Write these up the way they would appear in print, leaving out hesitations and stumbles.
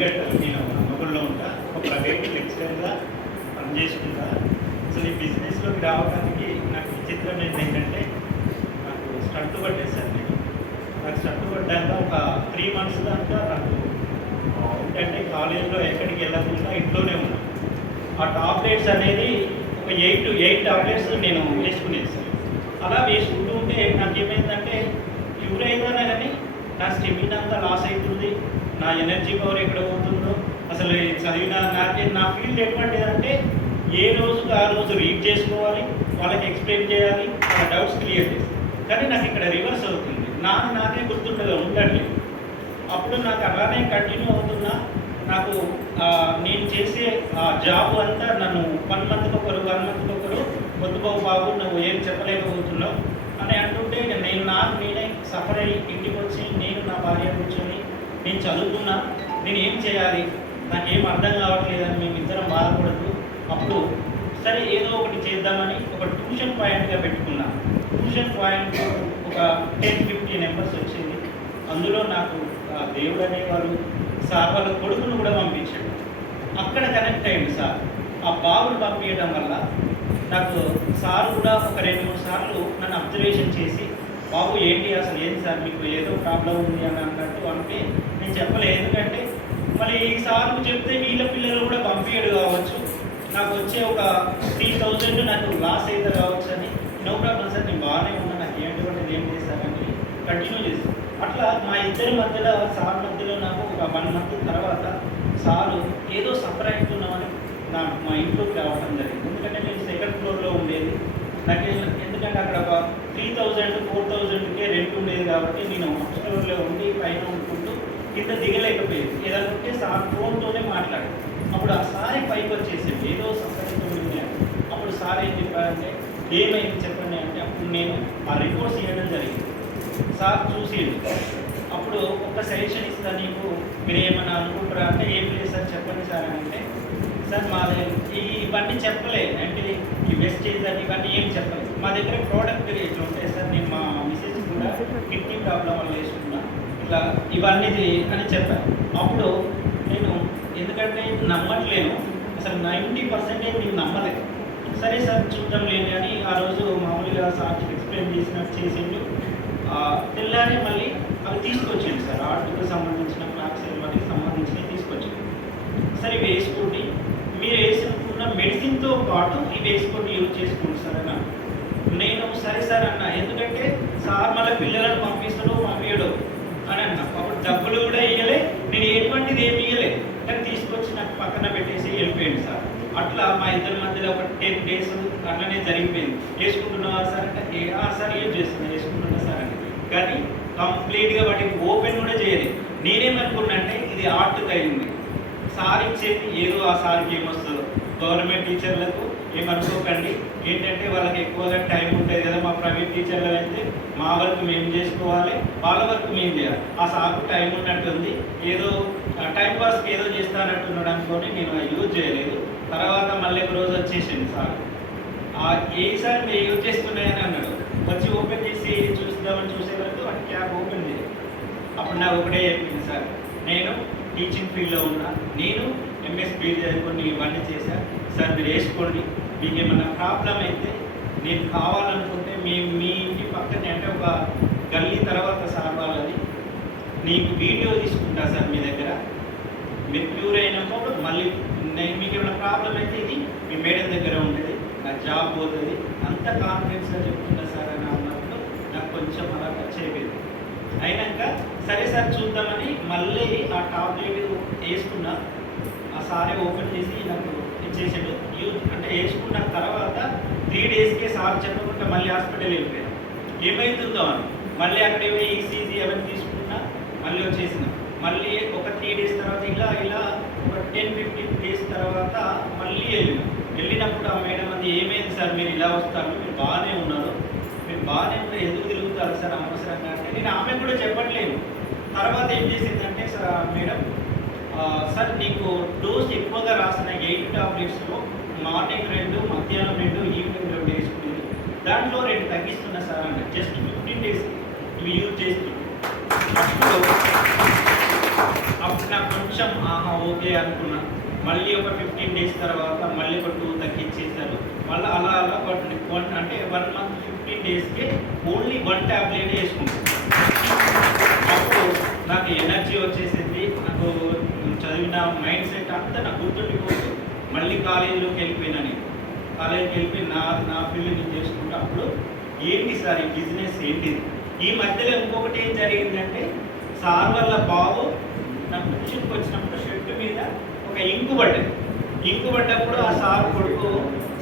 వెంకట్, నేను నమ్మకంలో ఉంటా. ఒక ప్రైవేట్ లెక్చరర్గా పనిచేసుకుంటా. అసలు ఈ బిజినెస్లోకి రావడానికి నాకు విచిత్రం ఏంటంటే, నాకు స్టంట్ పడ్డేది సార్. నాకు స్టంట్ పడ్డాక ఒక 3 months దాకా నాకు ఏంటంటే కాలేజ్లో ఎక్కడికి వెళ్ళకుండా ఇంట్లోనే ఉన్నాను. ఆ టాబ్లెట్స్ అనేది ఒక 8 టాబ్లెట్స్ నేను వేసుకునేది సార్. అలా వేసుకుంటూ ఉంటే నాకేమైందంటే క్యూర్ అయినా కానీ నా స్టెమినా అంతా లాస్ అవుతుంది, నా ఎనర్జీ పవర్ ఎక్కడ పోతుందో. అసలు చదివిన నా ఫీల్డ్ ఎటువంటిదంటే ఏ రోజుకి ఆ రోజు రీడ్ చేసుకోవాలి, వాళ్ళకి ఎక్స్ప్లెయిన్ చేయాలి, వాళ్ళ డౌట్స్ క్లియర్ చేయాలి. కానీ నాకు ఇక్కడ రివర్స్ అవుతుంది, నాకే ఉండట్లేదు. అప్పుడు నాకు అలానే కంటిన్యూ అవుతున్నా. నాకు నేను చేసే జాబ్ అంతా నన్ను 1 monthకి ఒకరు వద్దుబాబు బాబు నువ్వు ఏం చెప్పలేకపోతున్నావు అని అంటుంటే నేనే సఫర్ అయ్యి ఇంటికి వచ్చి నేను నా భార్య కూర్చొని నేను చదువుకున్నా, నేను ఏం చేయాలి, నాకేం అర్థం కావట్లేదని మేమిద్దరం బాధపడద్దు. అప్పుడు సరే ఏదో ఒకటి చేద్దామని ఒక ట్యూషన్ పాయింట్గా పెట్టుకున్నా. ట్యూషన్ పాయింట్ ఒక 10-15 members వచ్చింది. అందులో నాకు దేవుడు అనేవారు సార్ వాళ్ళ కొడుకును కూడా పంపించాడు. అక్కడ కనెక్ట్ అయ్యింది సార్. ఆ బాబును పంపించడం వల్ల నాకు సార్ కూడా ఒక 2-3 సార్లు నన్ను అబ్జర్వేషన్ చేసి, బాబు ఏంటి అసలు ఏంటి సార్ మీకు ఏదో ప్రాబ్లం ఉంది అని అన్నట్టు అంటే నేను చెప్పలేదు. ఎందుకంటే మళ్ళీ ఈ సార్కు చెప్తే వీళ్ళ పిల్లలు కూడా పంపించడు కావచ్చు, నాకు వచ్చే ఒక 3000 నాకు లాస్ అయితే కావచ్చు అని. నో ప్రాబ్లం సార్, నేను బాగానే ఉన్నా, నాకు ఏంటంటే ఏం చేశారని కంటిన్యూ చేస్తాను. అట్లా మా ఇద్దరి మధ్యలో సార్ మధ్యలో నాకు ఒక 1 month తర్వాత సారు ఏదో సఫర్ అవుతున్నామని మా ఇంట్లోకి రావడం జరిగింది. ఎందుకంటే నేను 2nd floorలో ఉండేది. నాకు ఎందుకంటే అక్కడ ఒక 3000-4000కే రెంట్ ఉండేది కాబట్టి నేను ఫస్ట్ ఫ్లోర్లో ఉండి పైన ఉంటుకుంటూ కింద దిగలేకపోయేది. ఏదైనా ఉంటే సార్ ఫోన్తోనే మాట్లాడారు. అప్పుడు ఆ సారే పైకి వచ్చేసేది ఏదో సఫర్ అవుతుంది. అప్పుడు సార్ ఏం చెప్పారంటే ఏమైంది చెప్పండి అంటే అప్పుడు నేను ఆ రిపోర్ట్స్ ఇవ్వడం జరిగింది. సార్ చూసి అప్పుడు ఒక సజెషన్ ఇస్తా, నీకు మీరు ఏమన్నా అనుకుంటారా అంటే ఏం లేదు సార్ చెప్పండి సార్ అని అంటే, సార్ మా దగ్గర ఇవన్నీ చెప్పలేదు అంటే ఈ వెస్టేజ్ అని ఇవన్నీ ఏం చెప్పలేదు. మా దగ్గర ప్రోడక్ట్ ఇట్లా ఉంటాయి సార్, నేను మా మిసెస్ కూడా కిడ్నీ ప్రాబ్లం వల్ల వేసుకున్నా ఇట్లా ఇవన్నీ అని చెప్పాను. అప్పుడు నేను ఎందుకంటే నమ్మట్లేను, అసలు 90% నేను నమ్మలేదు. సరే సార్ చూడటం లేదు అని ఆ రోజు మామూలుగా సార్ ఎక్స్ప్లెయిన్ చేసినట్టు చేసిండు. తెల్లారి మళ్ళీ అవి తీసుకొచ్చింది సార్, ఆర్ట్కి సంబంధించిన క్లాక్స్ వాటికి సంబంధించినవి తీసుకొచ్చింది. సరే వేసుకోండి, మీరు వేసుకున్న మెడిసిన్తో పాటు ఇవి వేసుకోండి, యూజ్ చేసుకోండి సార్ అన్న. నేను సరే సార్ అన్న, ఎందుకంటే సార్ మళ్ళీ పిల్లలను పంపించడు అని అన్నా. అప్పుడు డబ్బులు కూడా ఇవ్వలే, నేను ఎటువంటిది ఏమి ఇవ్వలే, కానీ తీసుకొచ్చి నాకు పక్కన పెట్టేసి వెళ్ళిపోయింది సార్. అట్లా మా ఇద్దరి మధ్యలో ఒక 10 days అట్లనే జరిగిపోయింది. వేసుకుంటున్నావా సార్ అంటే సార్ ఏం చేస్తున్నా వేసుకుంటున్నా సార్ అంటే, కానీ కంప్లీట్గా వాటికి ఓపెన్ కూడా చేయలేదు. నేనేమనుకున్నా అంటే ఇది ఆర్ట్కి అయింది, సార్ ఇచ్చేది ఏదో ఆ సార్కి ఏమొస్తుందో. గవర్నమెంట్ టీచర్లకు ఏమనుకోకండి, ఏంటంటే వాళ్ళకి ఎక్కువగా టైం ఉంటుంది కదా. మా ప్రైవేట్ టీచర్లు అయితే మా వర్క్ మేము చేసుకోవాలి, వాళ్ళ వర్క్ మేము చేయాలి. ఆ సార్కు టైం ఉన్నట్టుంది, ఏదో టైం పాస్కి ఏదో చేస్తానట్టున్నాడు అనుకొని నేను యూజ్ చేయలేదు. తర్వాత మళ్ళీ ఒక రోజు వచ్చేసింది సార్, ఏ సార్ మీరు యూజ్ చేస్తున్నాయని అన్నాడు. వచ్చి ఓపెన్ చేసి చూద్దామని చూసే వరకు వాటి క్యాప్ ఓపెన్ చేయలేదు. అప్పుడు నాకు ఒకటే చెప్పింది, సార్ నేను టీచింగ్ ఫీల్డ్లో ఉన్నా, నేను MS బీడ్ చదువుకొని ఇవన్నీ చేశాను సార్, మీరు వేసుకోండి, మీకు ఏమన్నా ప్రాబ్లం అయితే నేను కావాలనుకుంటే మీ ఇంటి పక్కనే అంటే ఒక గల్లీ తర్వాత సార్ వాళ్ళది నీకు వీడియో తీసుకుంటా సార్ మీ దగ్గర, మీరు క్యూర్ అయినప్పుడు మళ్ళీ మీకు ఏమైనా ప్రాబ్లం అయితే ఇది మీ మేడం దగ్గర ఉంటుంది, నా జాబ్ పోతుంది, అంత కాన్ఫిడెన్స్గా చెప్తున్నా సార్ అని అన్నప్పుడు నాకు కొంచెం అలా టచ్ అయిపోయింది. అయినాక సరే సార్ చూద్దామని మళ్ళీ ఆ టాబ్లెట్ వేసుకున్నా. ఆ సారే ఓపెన్ చేసి నాకు ఇచ్చేసాడు. అంటే వేసుకున్న తర్వాత 3 daysకే సార్ చెప్పకుండా మళ్ళీ హాస్పిటల్ వెళ్ళిపోయాను. ఏమవుతుందో అని మళ్ళీ అక్కడ ECG అవన్నీ తీసుకున్నా, మళ్ళీ వచ్చేసిన. మళ్ళీ ఒక 3 days తర్వాత ఇలా ఒక 10-15 days తర్వాత మళ్ళీ వెళ్ళినప్పుడు ఆ మేడం అది ఏమైంది సార్, మీరు ఇలా వస్తారు, మీరు బాగానే ఉన్నారు, మీరు బాగానే ఉంటే ఎందుకు తిరుగుతారు సార్ అనవసరంగా అంటే నేను ఆమె కూడా చెప్పట్లేదు. తర్వాత ఏం చేసిందంటే సార్ మేడం, సార్ నీకు డోస్ ఎక్కువగా రాసిన 8 టాబ్లెట్స్లో మార్నింగ్ 2, మధ్యాహ్నం 2, ఈవినింగ్ 2 వేసుకునేది, దాంట్లో 2 తగ్గిస్తున్నా సార్ అంటే జస్ట్ 15 days ఇవి యూజ్ చేస్తుంది. అప్పుడు నాకు కొంచెం కొంచెం ఆహా ఓకే అనుకున్నా. మళ్ళీ ఒక 15 డేస్ తర్వాత మళ్ళీ ఒక 2 తగ్గించేశారు. మళ్ళీ అలా అలా అంటే 1 మంత్ 15 డేస్‌కే ఓన్లీ 1 టాబ్లెట్ వేసుకుంటాను. అప్పుడు నాకు ఎనర్జీ వచ్చేసింది. నాకు చదివిన మైండ్ సెట్ అంతా నాకు గుర్తుండిపోతూ మళ్ళీ కాలేజీలోకి వెళ్ళిపోయినా నేను. కాలేజీకి వెళ్ళిపోయి నా ఫీల్డ్ నేను చేసుకుంటూ అప్పుడు ఏంటి సార్ ఈ బిజినెస్ ఏంటిది? ఈ మధ్యలో ఇంకొకటి ఏం జరిగిందంటే సార్ వాళ్ళ బాబు నా ట్యూషన్కి వచ్చినప్పుడు షెడ్ మీద ఒక ఇంకు పడ్డది. ఇంకు పడ్డప్పుడు ఆ సార్ కొడుకు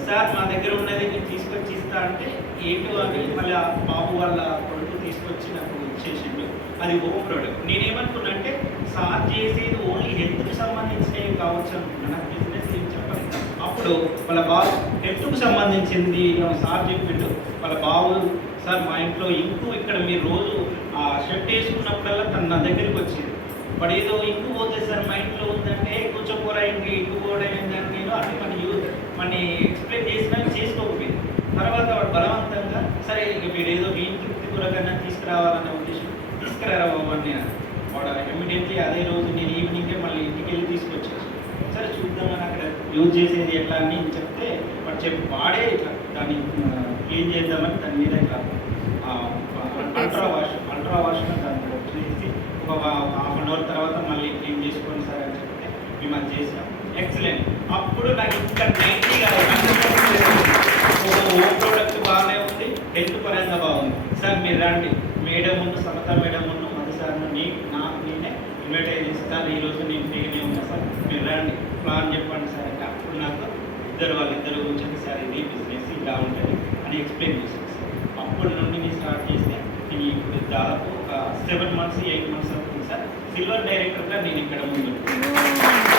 సార్ మా దగ్గర ఉన్నది నేను తీసుకొచ్చి ఇస్తా అంటే ఏంటో అని మళ్ళీ ఆ బాబు వాళ్ళ కొడుకు తీసుకొచ్చి నాకు ఇచ్చేసిండు. అది హోమ్ ప్రోడక్ట్. నేనేమనుకున్నా అంటే సార్ చేసేది ఓన్లీ హెల్త్కి సంబంధించినవి కావచ్చు అనుకున్నా. నాకు బిజినెస్ ఏం చెప్పాలి. అప్పుడు వాళ్ళ బాబు హెల్త్కు సంబంధించింది సార్ చెప్పిండు. వాళ్ళ బాబు సార్ మా ఇంట్లో ఇంకు ఇక్కడ మీరు రోజు ఆ షర్ట్ వేసుకున్నప్పుడల్లా తను నా దగ్గరికి వచ్చేది. వాడు ఏదో ఇంకు పోతే సార్ మా ఇంట్లో ఉందంటే కూర్చోపోరా ఇంకు పోవడం ఏంటంటే నేను అంటే మన ఎక్స్ప్లెయిన్ చేసినా చేసుకోకపోయింది. తర్వాత వాడు బలవంతంగా సరే ఇక మీరు ఏదో మీ ఇంటికి కూరగానే తీసుకురావాలనే ఉద్దేశం తీసుకురావాలని వాడు ఇమ్మీడియట్లీ అదే రోజు నేను ఈవినింగే మళ్ళీ ఇంటికి వెళ్ళి తీసుకొచ్చేసి సరే చూద్దామని అక్కడ యూజ్ చేసేది ఎట్లా అని చెప్తే వాడు వాడే ఇట్లా దాన్ని క్లీన్ చేద్దామని దాని మీద ఇట్లా అల్ట్రా వాష్ దాన్ని చేసి ఒక హాఫ్ అన్ అవర్ తర్వాత మళ్ళీ క్లీన్ చేసుకోండి సార్ అని చెప్తే మేము అది చేసాం. ఎక్సలెంట్. అప్పుడు నాకు ఇంకా 90 హోమ్ ప్రోడక్ట్ బాగానే ఉంది, హెల్త్ పరంగా బాగుంది. సార్ మీరు రండి, మేడం ఉన్న సమత మేడం ఉన్న మధు సార్ను నేనే ఇన్వైట్ చేస్తాను. ఈరోజు నేను ఫ్రీగానే ఉన్నా సార్, మీరు రండి ప్లాన్ చెప్పండి సార్ అంటే అప్పుడు నాకు వాళ్ళిద్దరు కూర్చొని సార్ ఇది బిజినెస్ ఇలా ఉంటుంది అని ఎక్స్ప్లెయిన్ చేశాను సార్. అప్పటి నుండి నేను స్టార్ట్ చేస్తే ఇప్పుడు దాదాపు ఒక 7 months 8 months అవుతుంది సార్. సిల్వర్ డైరెక్టర్గా నేను ఇక్కడ